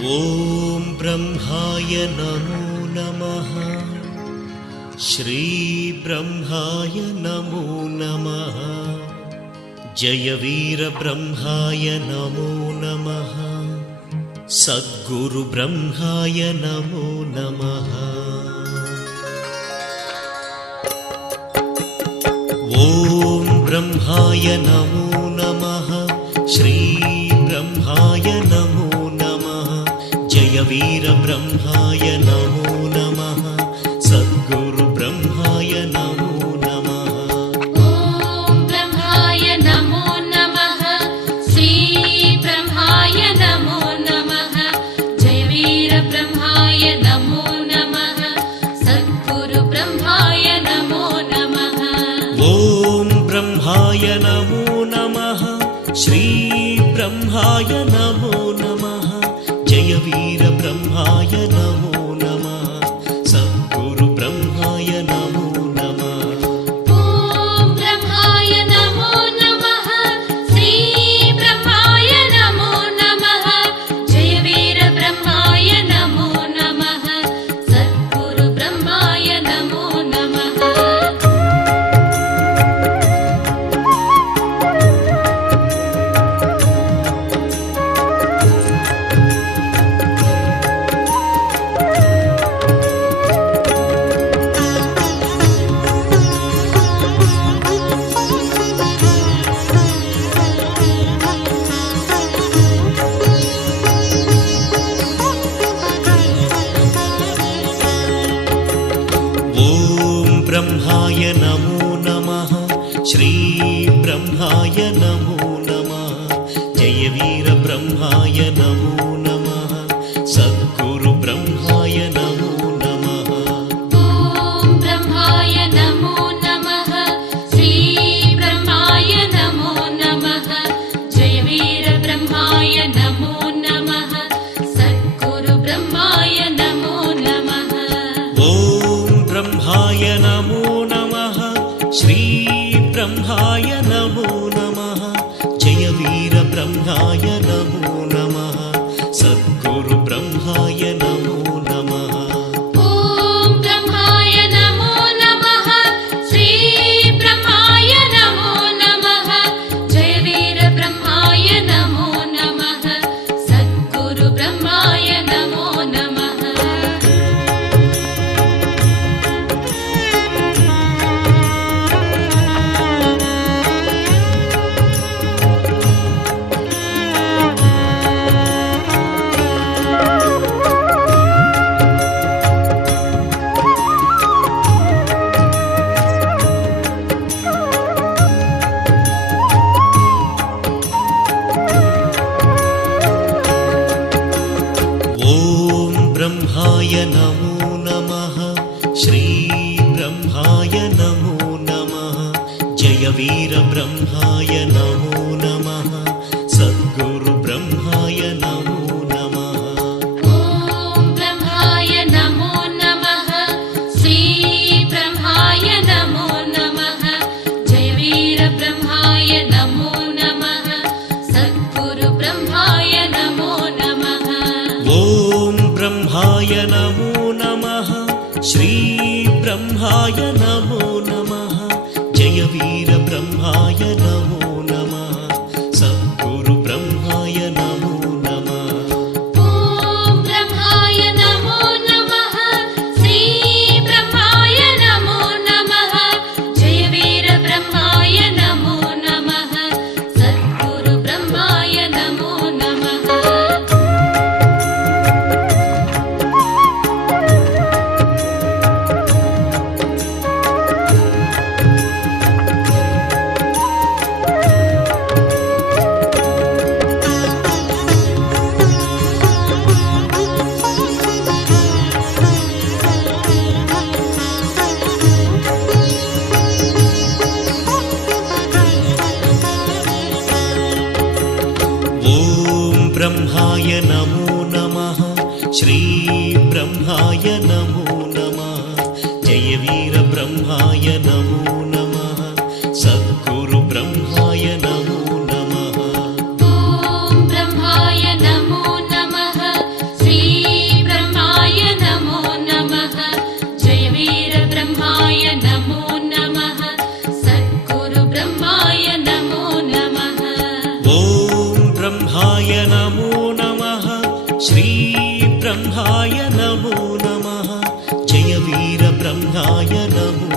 ॐ ब्रह्माय नमो नमः। श्रीब्रह्माय नमो नमः। जयवीरब्रह्माय नमो नमः। सद्गुरुब्रह्माय नमो नमः। ॐ ब्रह्माय नमो नमः। श्री वीरब्रह्माय नमो नमः सद्गुरुब्रह्माय नमो नमः ॐ ब्रह्माय नमो नमः श्रीब्रह्माय नमो नमः जय वीरब्रह्माय नमो नमः सद्गुरुब्रह्माय नमो नमः ॐ ब्रह्माय नमो नमः श्रीब्रह्माय good love. நாய ब्रह्माय नमो नमः जय वीरब्रह्माय नमः नमो नमः श्रीब्रह्माय नमो नमः जयवीरब्रह्माय नमो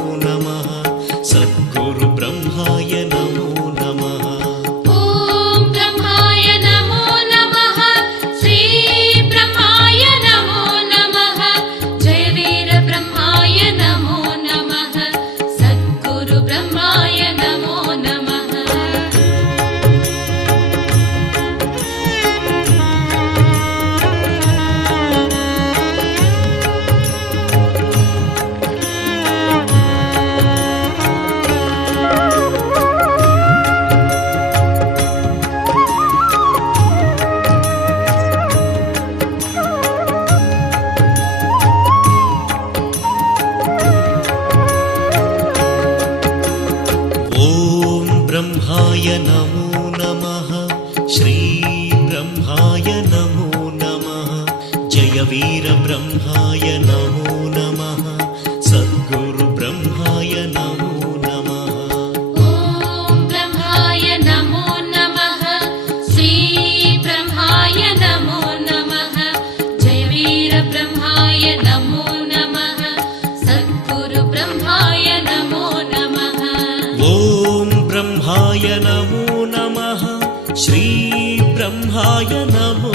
वीरब्रह्माय नमो नमः। सद्गुरुब्रह्माय नमो नमः। ॐ ब्रह्माय नमो नमः। श्रीब्रह्माय नमो नमः। जय वीरब्रह्माय नमो नमः। सद्गुरुब्रह्माय नमो नमः। ॐ ब्रह्माय नमो नमः। श्रीब्रह्माय नमो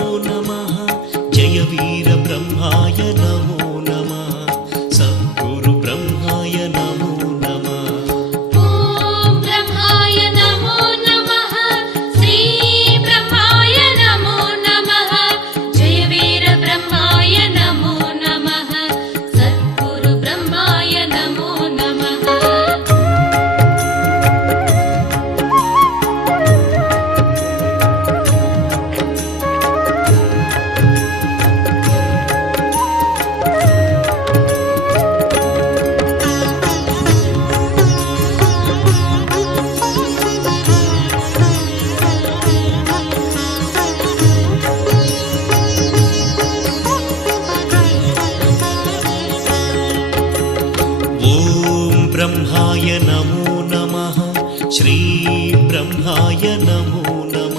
బ్రహ్మాయ నమో నమ.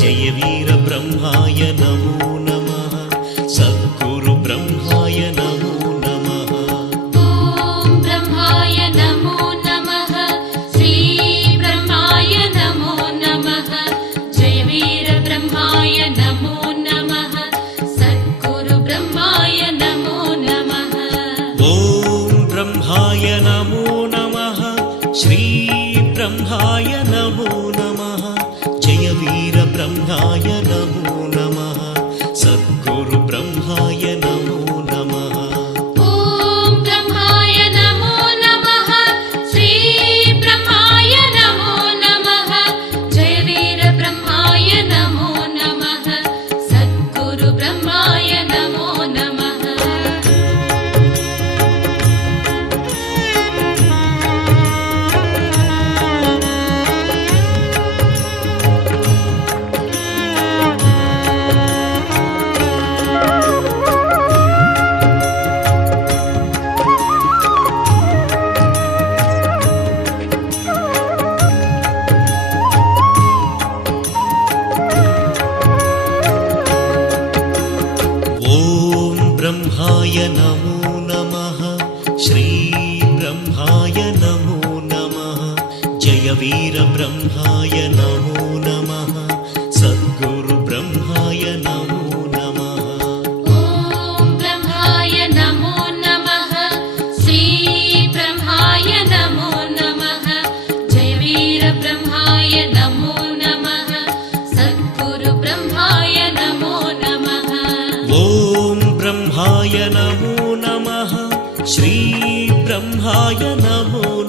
జయ వీర బ్రహ్మాయ నమో श्रीब्रह्माय नमो नमः जय वीरब्रह्माय नमः श्रीब्रह्माय नमो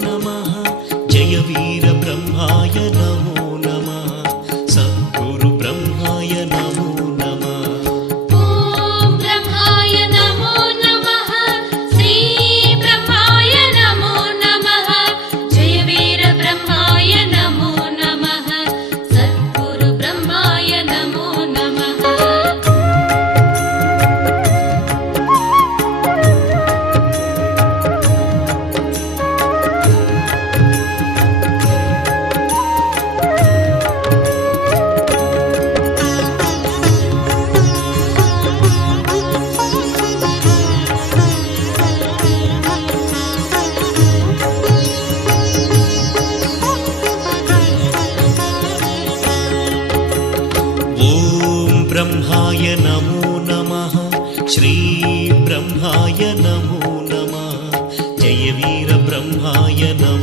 ब्रह्माय नमो नमः श्रीब्रह्माय नमो नमः जयवीरब्रह्माय नमः